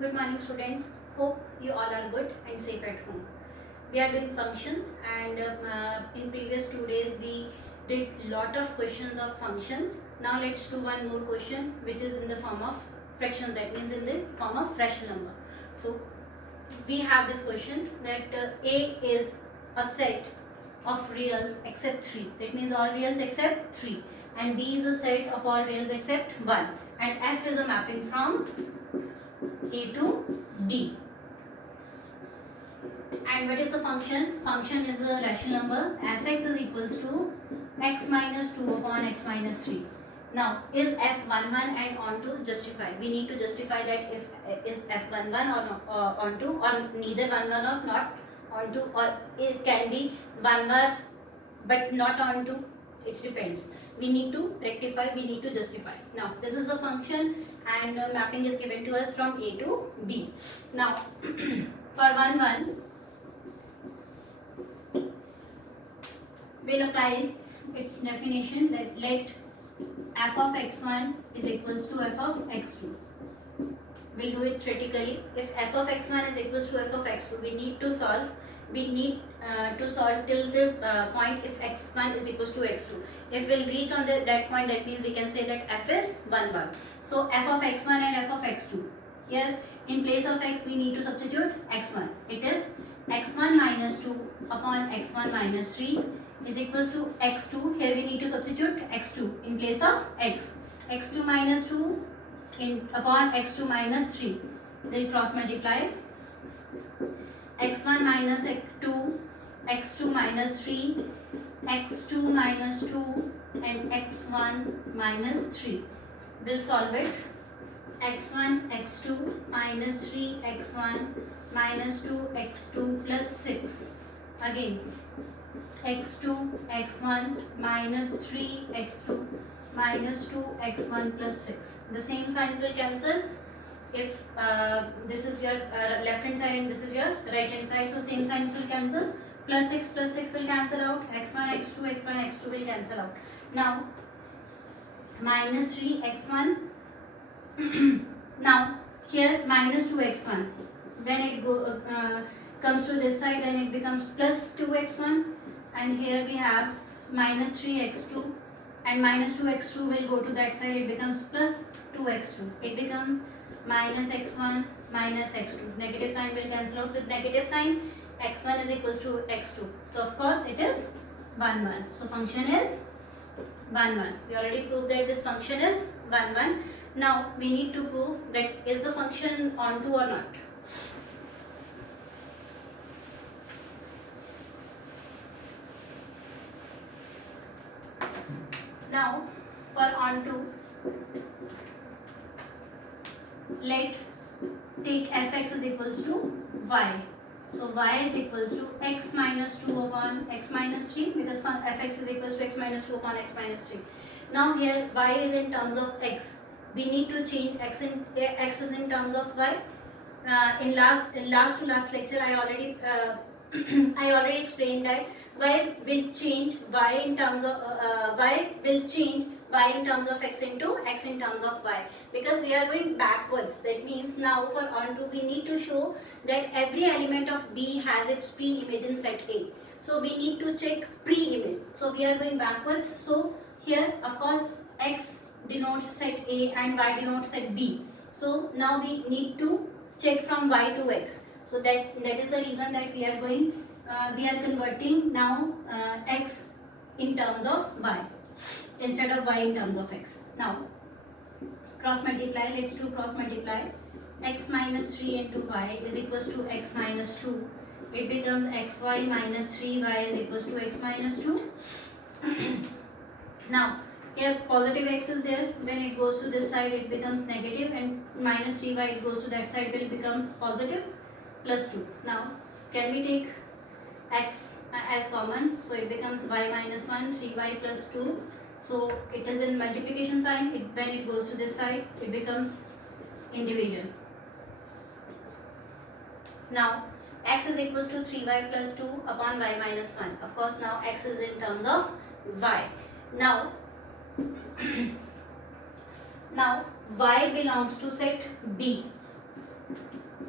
Good morning students. Hope you all are good and safe at home. We are doing functions and in previous 2 days we did lot of questions of functions. Now let's do one more question which is in the form of fractions, that means in the form of fraction number. So we have this question that A is a set of reals except 3, that means all reals except 3, and B is a set of all reals except 1, and F is a mapping from A to D. And what is the function? Function is a rational number. Fx is equals to x minus 2 upon x minus 3. Now, is f 1 1 and on to justify? We need to justify that if is f 1 1 or not, on to, or neither 1 1 or not on to, or it can be 1 1 but not on to. It depends. We need to rectify, we need to justify. Now, this is the function and mapping is given to us from A to B. Now, for 1 1, we'll apply its definition that let f of x1 is equals to f of x2. We'll do it theoretically. If f of x1 is equals to f of x2, we need to solve. We need to solve till the point if x1 is equals to x2. If we'll reach on that point, that means we can say that f is 1 1. So f of x1 and f of x2. Here in place of x we need to substitute x1. It is x1 minus 2 upon x1 minus 3 is equals to x2. Here we need to substitute x2 in place of x. x2 minus 2 upon x2 minus 3. They'll cross multiply. x1 minus x2, x2 minus 3, x2 minus 2 and x1 minus 3. We'll solve it. x1, x2 minus 3, x1 minus 2, x2 plus 6. Again, x2, x1 minus 3, x2 minus 2, x1 plus 6. The same signs will cancel. If this is your left hand side and this is your right hand side, so same signs will cancel. Plus 6 will cancel out. x1, x2, x1, x2 will cancel out. Now, minus 3, x1. Now, here minus 2x1. When it comes to this side, then it becomes plus 2x1. And here we have minus 3x2. And minus 2x2 will go to that side, it becomes plus 2x2. It becomes minus x1 minus x2. Negative sign will cancel out with negative sign. x1 is equals to x2. So of course it is 1 1. So function is 1 1. We already proved that this function is 1 1. Now we need to prove that is the function onto or not. Now for onto, let take fx is equals to y. So y is equals to x minus 2 upon x minus 3, because fx is equals to x minus 2 upon x minus 3. Now here y is in terms of x. We need to change x is in terms of y. In last lecture I already I already explained that y will change y in terms of y in terms of x into x in terms of y, because we are going backwards. That means now for onto we need to show that every element of B has its pre-image in set A. So we need to check pre-image. So we are going backwards. So here of course x denotes set A and y denotes set B. So now we need to check from y to x. So that is the reason that we are going, we are converting now x in terms of y instead of y in terms of x. Now cross multiply, let's do cross multiply. X minus 3 into y is equals to x minus 2. It becomes xy minus 3y is equals to x minus 2. Now here positive x is there. When it goes to this side it becomes negative, and minus 3y it goes to that side will become positive. Plus 2. Now can we take x as common? So it becomes y minus 1, 3y plus 2. So it is in multiplication sign. When it goes to this side it becomes in division. Now x is equals to 3y plus 2 upon y minus 1. Of course now x is in terms of y. Now Now y belongs to set B.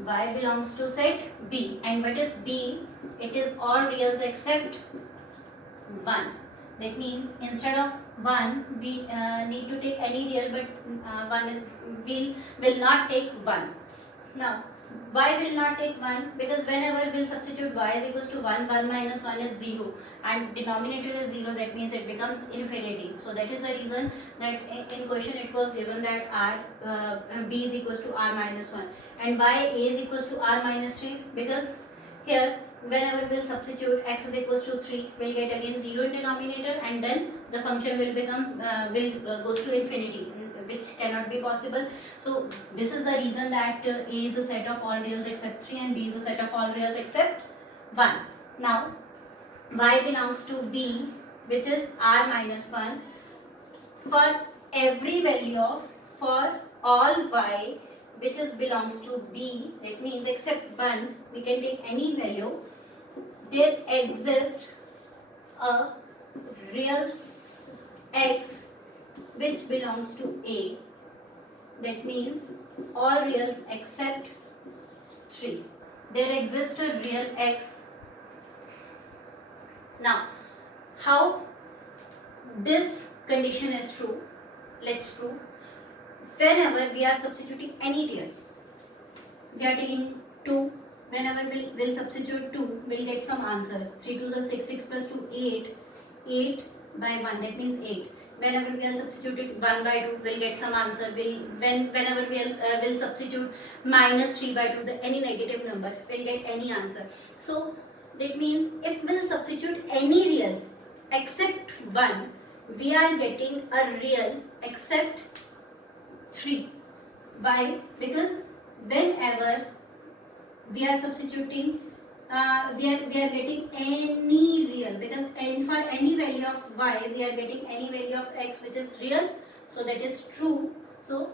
y belongs to set B. And what is B? It is all reals except 1. That means instead of 1, we need to take any real, but will not take 1. Now, y will not take 1 because whenever we'll substitute y is equals to 1, 1 minus 1 is 0 and denominator is 0, that means it becomes infinity. So that is the reason that in question it was given that b is equals to r minus 1 and why a is equals to r minus 3, because here whenever we'll substitute x is equals to 3, we'll get again 0 in denominator and then the function will become goes to infinity, which cannot be possible. So this is the reason that A is a set of all reals except 3 and B is a set of all reals except 1. Now y belongs to B, which is r minus 1. For every value of, for all y which is belongs to B, that means except 1, we can take any value, there exists a real x which belongs to A, that means all reals except 3. There exists a real x. Now, how this condition is true? Let's prove. Whenever we are substituting any real, we are taking 2, whenever we'll substitute 2, we'll get some answer. 3 2 is 6, 6 plus 2, 8, 8 by 1, that means 8. Whenever we are substituting 1 by 2, we'll get some answer. Whenever we'll substitute minus 3 by 2, any negative number, we'll get any answer. So that means if we'll substitute any real except 1, we are getting a real except 3. Why? Because whenever we are substituting we are getting any real, because for any value of y we are getting any value of x which is real, so that is true. So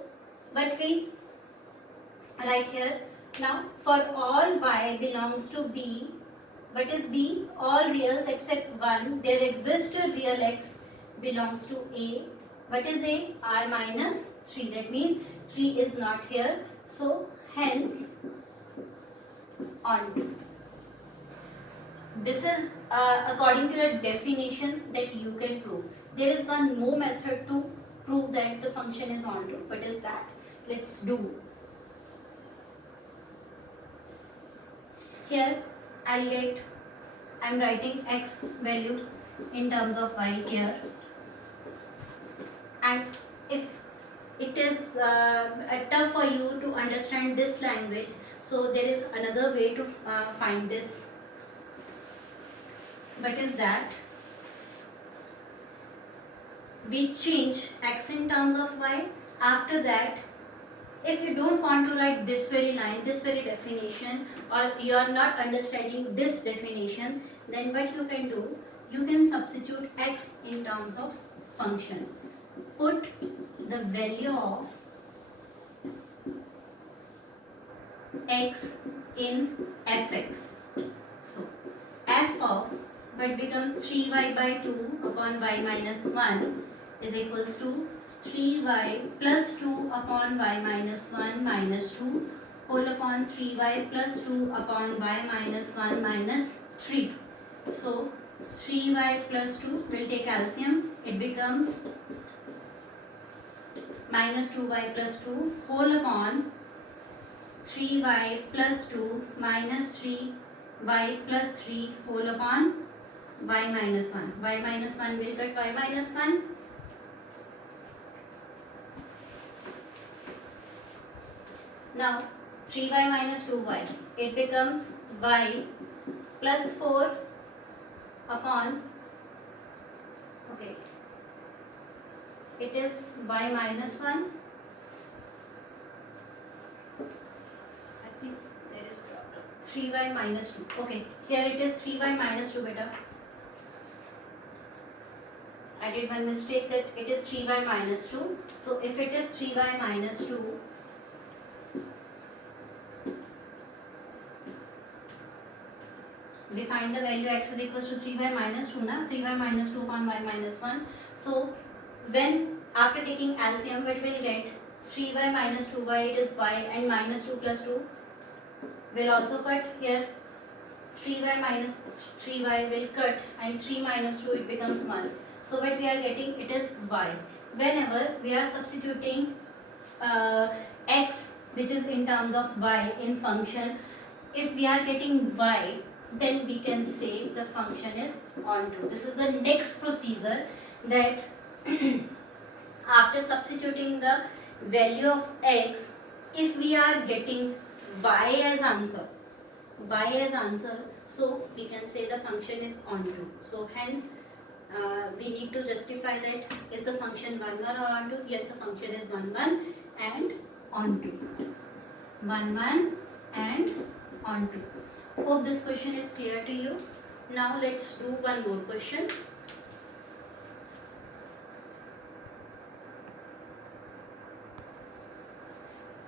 but we write here, now for all y belongs to B, what is B? All reals except 1, there exists a real x belongs to A. What is A? R minus 3, that means 3 is not here, so hence on. This is according to the definition that you can prove. There is one more method to prove that the function is onto. What is that? Let's do. Here I'm writing x value in terms of y here, and if it is tough for you to understand this language, so there is another way to find this. What is that? We change x in terms of y. After that, if you don't want to write this very line, this very definition, or you are not understanding this definition, then what you can do, you can substitute x in terms of function. Put the value of x in fx. So f of what becomes 3y by 2 upon y minus 1 is equals to 3y plus 2 upon y minus 1 minus 2 whole upon 3y plus 2 upon y minus 1 minus 3. So 3y plus 2 will take LCM, it becomes minus 2y plus 2 whole upon 3y plus 2 minus 3y plus 3 whole upon y minus 1. Y minus 1 will get y minus 1. Now 3y minus 2y, it becomes y plus 4 upon, okay, it is y minus 1. I think there is problem. 3y minus 2. Okay, here it is 3y minus 2 beta. I did one mistake that it is 3y minus 2. So if it is 3y minus 2, we find the value x is equals to 3y minus 2, na? 3y minus 2 upon y minus 1. So when after taking LCM, what we'll get? 3y minus 2y, it is y, and minus 2 plus 2, will also cut. Here 3y minus 3y will cut, and 3 minus 2 it becomes 1. So what we are getting, it is y. Whenever we are substituting x, which is in terms of y in function, if we are getting y, then we can say the function is onto. This is the next procedure, that after substituting the value of x, if we are getting y as answer, so we can say the function is onto. So hence we need to justify that is the function 1 1 or onto. Yes, the function is 1 1 and onto. 1 1 and onto. Hope this question is clear to you. Now let's do one more question.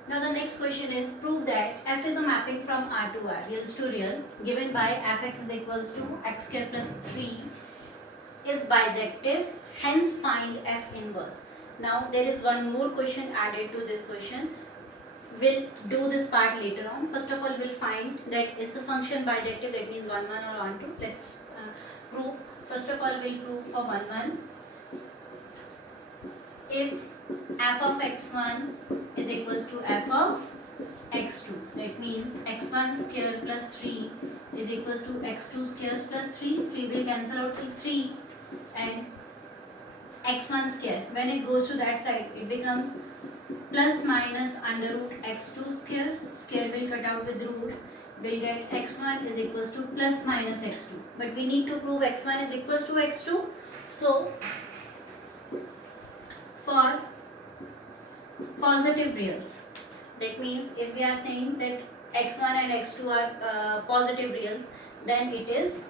Now the next question is, prove that f is a mapping from R to R, reals to real, given by fx is equals to x square plus 3 is bijective, hence find f inverse. Now there is one more question added to this question. We'll do this part later on. First of all, we'll find that is the function bijective, that means 1 1 or onto. Let's prove. First of all, we'll prove for 1 1. If f of x1 is equals to f of x2, that means x1 square plus 3 is equals to x2 square plus 3. 3 will cancel out till 3, and x1 square, when it goes to that side, it becomes plus minus under root x2 square. Square will cut out with root. We'll get x1 is equals to plus minus x2. But we need to prove x1 is equals to x2. So for positive reals, that means if we are saying that x1 and x2 are positive reals, then it is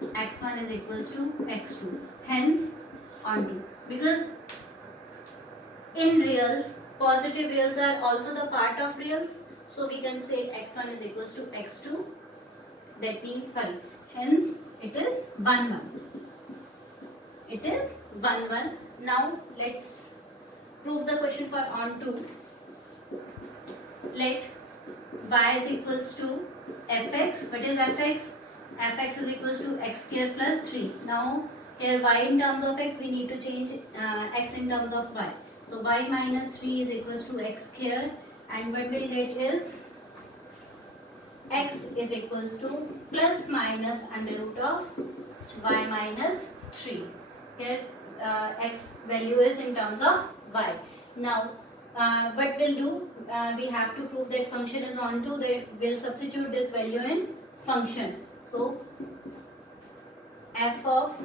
x1 is equals to x2, hence onto. Because in reals, positive reals are also the part of reals, so we can say x1 is equals to x2, that means, hence it is 1 1. It is 1 1. Now let's prove the question for onto. Let y is equals to fx. What is fx? Fx is equals to x square plus 3. Now here y in terms of x, we need to change x in terms of y. So y minus 3 is equals to x square, and what we'll get is x is equals to plus minus under root of y minus 3. Here x value is in terms of y. Now what we'll do, we have to prove that function is onto, that we'll substitute this value in function. So f of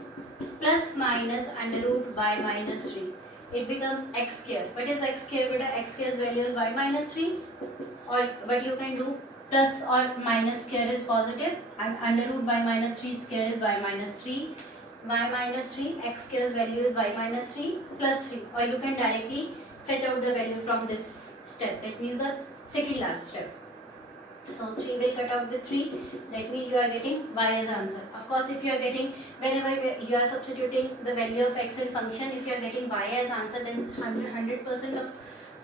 plus minus under root y minus 3, it becomes x square. What is x square? X square's value is y minus 3, or what you can do, plus or minus square is positive, and under root y minus 3 square is y minus 3. Y minus 3, x square's value is y minus 3 plus 3, or you can directly fetch out the value from this step, that means the second last step. So 3 will cut out with 3, that means you are getting y as answer. Of course, if you are getting, whenever you are substituting the value of x in function, if you are getting y as answer, then 100% of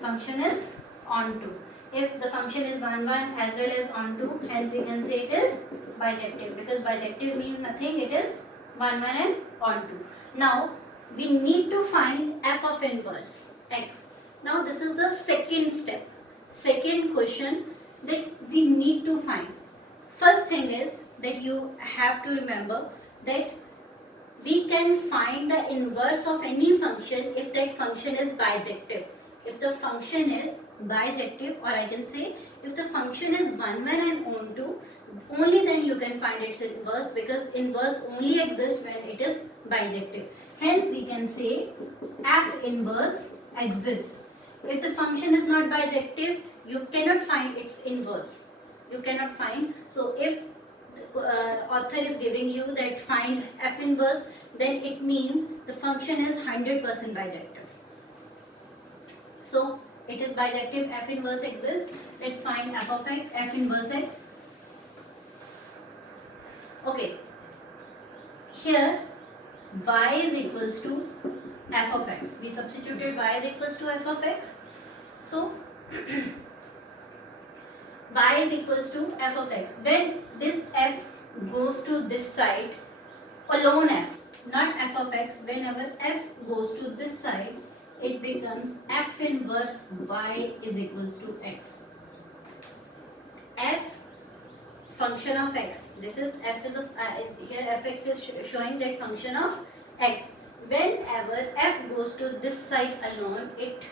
function is onto. If the function is 1 1 as well as onto, hence we can say it is bijective, because bijective means nothing, it is 1 1 and onto. Now we need to find f of inverse x. Now this is the second step, second question that we need to find. First thing is that you have to remember that we can find the inverse of any function if that function is bijective. If the function is bijective, or I can say if the function is 1 1 and onto, only then you can find its inverse, because inverse only exists when it is bijective. Hence we can say f inverse exists. If the function is not bijective, you cannot find its inverse. You cannot find. So if the author is giving you that find f inverse, then it means the function is 100% bijective. So it is bijective, f inverse exists. Let's find f of x, f inverse x. Okay. Here y is equals to f of x. We substituted y is equals to f of x. So y is equals to f of x. When this f goes to this side, alone f, not f of x, whenever f goes to this side, it becomes f inverse y is equals to x. F function of x. This is f is of here fx is showing that function of x. Whenever f goes to this side alone, it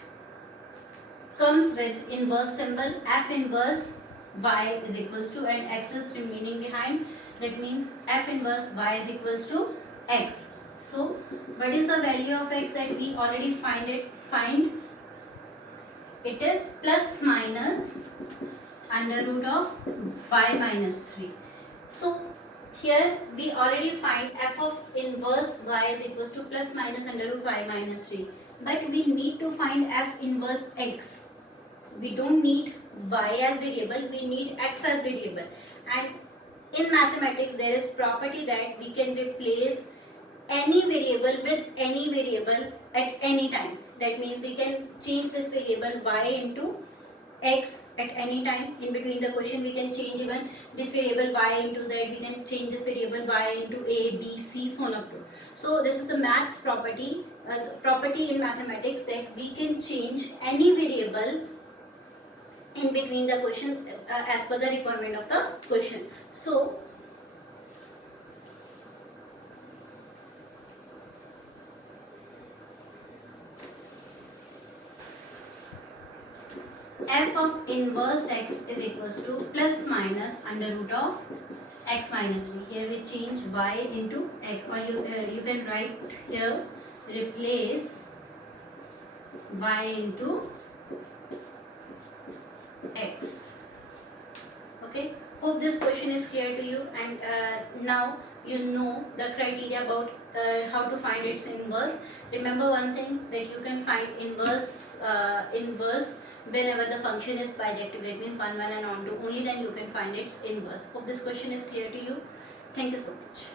comes with inverse symbol. F inverse y is equals to, and x is remaining behind. That means f inverse y is equals to x. So what is the value of x that we already find? It is plus minus under root of y minus 3. So here we already find f of inverse y is equals to plus minus under root y minus 3. But we need to find f inverse x. We don't need y as variable, we need x as variable. And in mathematics there is property that we can replace any variable with any variable at any time. That means we can change this variable y into x at any time. In between the question we can change even this variable y into z, we can change this variable y into a, b, c, so on up to. So this is the maths property, property in mathematics, that we can change any variable in between the question as per the requirement of the question. So f of inverse x is equals to plus minus under root of x minus 3. Here we change y into x, or you can write here replace y into x. Okay, hope this question is clear to you, and now you know the criteria about how to find its inverse. Remember one thing, that you can find inverse whenever the function is bijective. That means 1, 1 and on to, only then you can find its inverse. Hope this question is clear to you. Thank you so much.